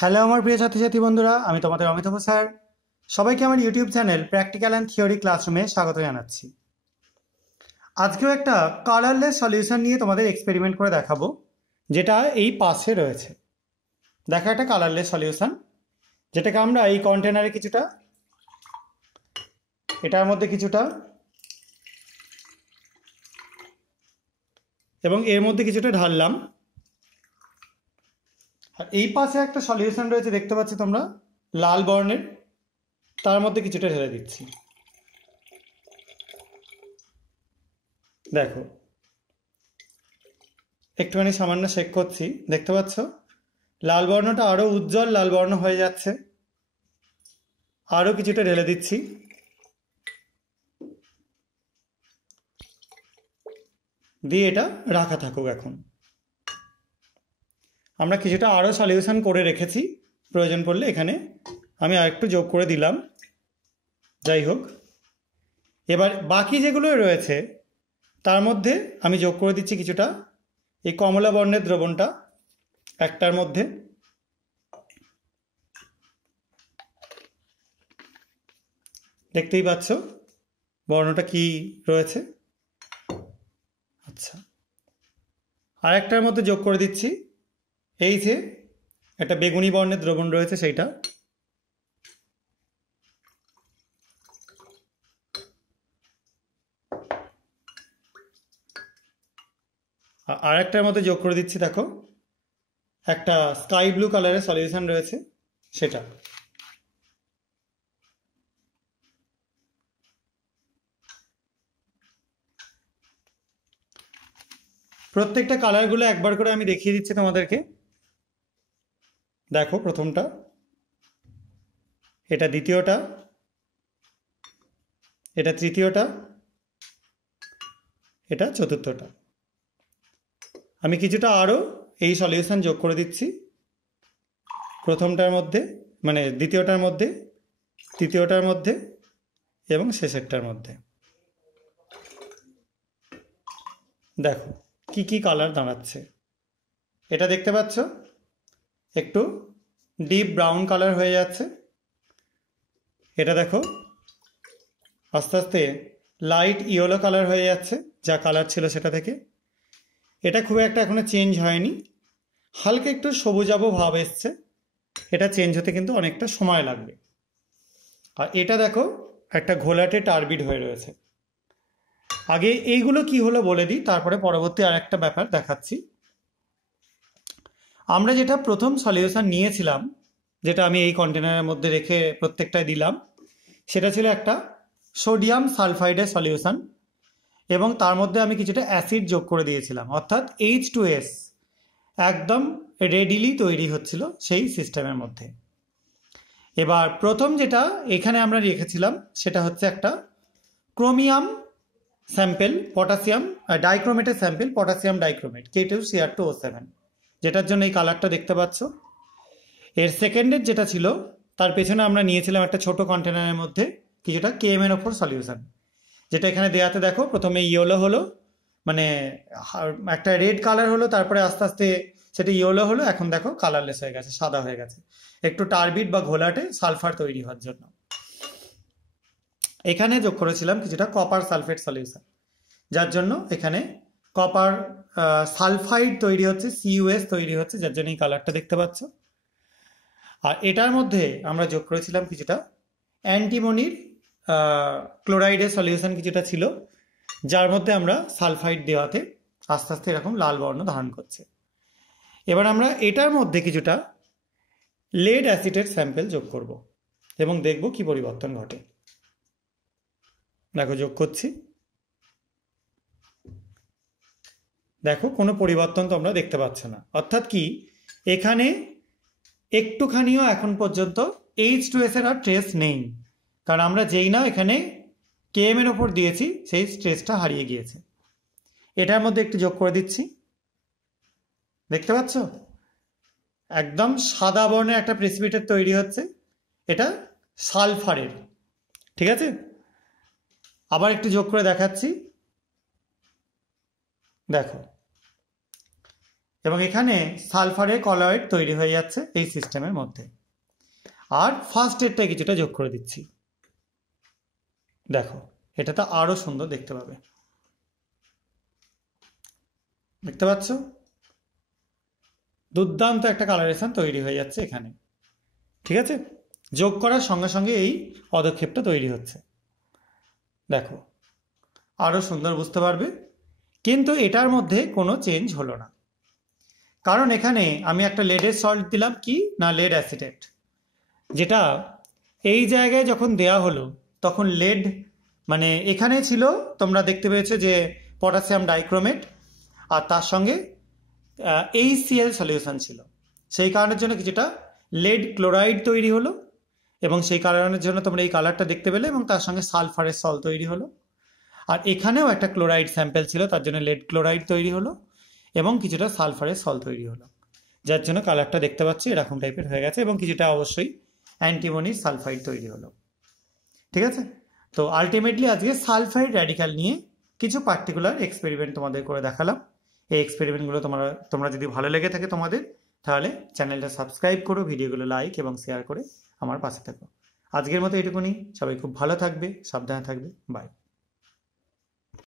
Hello আমার প্রিয় ছাত্রছাত্রী বন্ধুরা, আমি তোমাদের অমিতাভ স্যার। সবাইকে আমার YouTube channel practical and theory ক্লাসরুমে স্বাগত জানাচ্ছি। আজকেও একটা কালারলেস সলিউশন নিয়ে তোমাদের এক্সপেরিমেন্ট করে দেখাবো, যেটা এই পাশে রয়েছে। দেখো, একটা কালারলেস সলিউশন, যেটাকে আমরা এই কন্টেনারে কিছুটা, এটার মধ্যে কিছুটা এবং এর মধ্যে কিছুটা ঢাললাম। আর এই পাশে একটা সলিউশন রয়েছে, দেখতে পাচ্ছ তোমরা, লাল বর্ণের, তার মধ্যে কিছুটা ঢেলে দিচ্ছি। দেখো, একটুখানি সামান্য শেক করছি, দেখতে পাচ্ছ লাল বর্ণটা আরো উজ্জ্বল লাল বর্ণ হয়ে যাচ্ছে। আরো কিছুটা ঢেলে দিচ্ছি। দিয়ে এটা রাখা থাকুক। এখন আমরা কিছুটা আরো সলিউশন করে রেখেছি, প্রয়োজন পড়লে এখানে আমি আরেকটু যোগ করে দিলাম। যাই হোক, এবার বাকি যেগুলো রয়েছে তার মধ্যে আমি যোগ করে দিচ্ছি কিছুটা এই কমলা বর্ণের দ্রবণটা একটার মধ্যে। দেখতেই পাচ্ছ বর্ণটা কি রয়েছে। আচ্ছা, আর একটার মধ্যে যোগ করে দিচ্ছি এই যে একটা বেগুনি বর্ণের দ্রবণ রয়েছে সেইটা। আর একটার মধ্যে যোগ করে দিচ্ছি, দেখো একটা স্কাই ব্লু কালারের সলিউশন রয়েছে সেটা। প্রত্যেকটা কালারগুলো একবার করে আমি দেখিয়ে দিচ্ছি তোমাদেরকে। দেখো, প্রথমটা, এটা দ্বিতীয়টা, এটা তৃতীয়টা, এটা চতুর্থটা। আমি কিছুটা আরও এই সলিউশন যোগ করে দিচ্ছি প্রথমটার মধ্যে, মানে দ্বিতীয়টার মধ্যে, তৃতীয়টার মধ্যে এবং শেষেরটার মধ্যে। দেখো কি কি কালার দাঁড়াচ্ছে। এটা দেখতে পাচ্ছ একটু ডিপ ব্রাউন কালার হয়ে যাচ্ছে। এটা দেখো আস্তে আস্তে লাইট ইয়েলো কালার হয়ে যাচ্ছে, যা কালার ছিল সেটা থেকে। এটা খুব একটা এখনো চেঞ্জ হয়নি, হালকা একটু সবুজাভ ভাব এসছে। এটা চেঞ্জ হতে কিন্তু অনেকটা সময় লাগবে। আর এটা দেখো একটা ঘোলাটে টার্বিড হয়ে রয়েছে। আগে এইগুলো কি হলো বলে দিই, তারপরে পরবর্তী আর একটা ব্যাপার দেখাচ্ছি। আমরা যেটা প্রথম সলিউশন নিয়েছিলাম, যেটা আমি এই কন্টেনারের মধ্যে রেখে প্রত্যেকটায় দিলাম, সেটা ছিল একটা সোডিয়াম সালফাইডের সলিউশন, এবং তার মধ্যে আমি কিছুটা অ্যাসিড যোগ করে দিয়েছিলাম, অর্থাৎ H2S একদম রেডিলি তৈরি হচ্ছিল সেই সিস্টেমের মধ্যে। এবার প্রথম যেটা এখানে আমরা রেখেছিলাম সেটা হচ্ছে একটা ক্রোমিয়াম স্যাম্পেল, পটাশিয়াম ডাইক্রোমেটের স্যাম্পেল, পটাশিয়াম ডাইক্রোমেট K2Cr2O7, যেটার জন্য এই কালারটা দেখতে পাচ্ছ। এর সেকেন্ডের যেটা ছিল তার পেছনে আমরা নিয়েছিলাম একটা ছোট কন্টেনারের মধ্যে কিছুটা KMnO4 সলিউশন, যেটা এখানে দেয়াতে দেখো প্রথমে ইয়েলো হলো, মানে একটা রেড কালার হলো, তারপরে আস্তে আস্তে সেটা ইয়েলো হলো, এখন দেখো কালারলেস হয়ে গেছে, সাদা হয়ে গেছে, একটু টার্বিড বা ঘোলাটে সালফার তৈরি হওয়ার জন্য। এখানে যোগ করেছিলাম কিছুটা কপার সালফেট সলিউশন, যার জন্য এখানে কপার সালফাইড তৈরি হচ্ছে, CuS তৈরি হচ্ছে, যার জন্য এই কালারটা দেখতে পাচ্ছ। আর এটার মধ্যে আমরা যোগ করেছিলাম কিছুটা অ্যান্টিমনির ক্লোরাইডের সলিউশন কিছুটা ছিল, যার মধ্যে আমরা সালফাইড দেওয়াতে আস্তে আস্তে এরকম লাল বর্ণ ধারণ করছে। এবার আমরা এটার মধ্যে কিছুটা লেড অ্যাসিডের স্যাম্পেল যোগ করব এবং দেখব কি পরিবর্তন ঘটে। দেখো যোগ করছি, দেখো কোনো পরিবর্তন তোমরা দেখতে পাচ্ছ না। অর্থাৎ কি, এখানে একটুখানিও এখন পর্যন্ত H2S এর আর ট্রেস নেই, কারণ আমরা যেই না এখানে KM এর ওপর দিয়েছি সেই ট্রেসটা হারিয়ে গিয়েছে। এটার মধ্যে একটু যোগ করে দিচ্ছি, দেখতে পাচ্ছ একদম সাদা বর্ণের একটা প্রেসিপিটেট তৈরি হচ্ছে, এটা সালফারের। ঠিক আছে, আবার একটু যোগ করে দেখাচ্ছি। দেখো এবং এখানে সালফারের কলয়েড তৈরি হয়ে যাচ্ছে এই সিস্টেমের মধ্যে। আর ফার্স্ট এডটা কিছুটা যোগ করে দিচ্ছি। দেখো এটা তো আরো সুন্দর দেখতে পাবে, দেখতে পাচ্ছ দুর্দান্ত একটা কালারেশন তৈরি হয়ে যাচ্ছে এখানে। ঠিক আছে, যোগ করার সঙ্গে সঙ্গে এই পদক্ষেপটা তৈরি হচ্ছে। দেখো আরো সুন্দর বুঝতে পারবে। কিন্তু এটার মধ্যে কোনো চেঞ্জ হলো না, কারণ এখানে আমি একটা লেডের সল্ট দিলাম, কি না লেড অ্যাসিটেট, যেটা এই জায়গায় যখন দেয়া হলো তখন লেড মানে এখানে ছিল, তোমরা দেখতে পেয়েছো যে পটাশিয়াম ডাইক্রোমেট, আর তার সঙ্গে HCl সলিউশন ছিল। সেই কারণের জন্য কিছুটা লেড ক্লোরাইড তৈরি হলো, এবং সেই কারণের জন্য তোমরা এই কালারটা দেখতে পেলে, এবং তার সঙ্গে সালফারের সল তৈরি হলো। আর এখানেও একটা ক্লোরাইড স্যাম্পেল ছিল, তার জন্য লেড ক্লোরাইড তৈরি হলো, এবং কিছুটা সালফারের সল তৈরি হলো, যার জন্য কালারটা দেখতে পাচ্ছি এরকম টাইপের হয়ে গেছে, এবং কিছুটা অবশ্যই অ্যান্টিমনির সালফাইড তৈরি হলো। ঠিক আছে, তো আলটিমেটলি আজকে সালফাইড র্যাডিক্যাল নিয়ে কিছু পার্টিকুলার এক্সপেরিমেন্ট তোমাদের করে দেখালাম। এই এক্সপেরিমেন্টগুলো তোমরা যদি ভালো লেগে থাকে তোমাদের, তাহলে চ্যানেলটা সাবস্ক্রাইব করো, ভিডিওগুলো লাইক এবং শেয়ার করে আমার পাশে থাকো। আজকের মতো এটুকুনি, সবাই খুব ভালো থাকবে, সাবধানে থাকবে, বাই।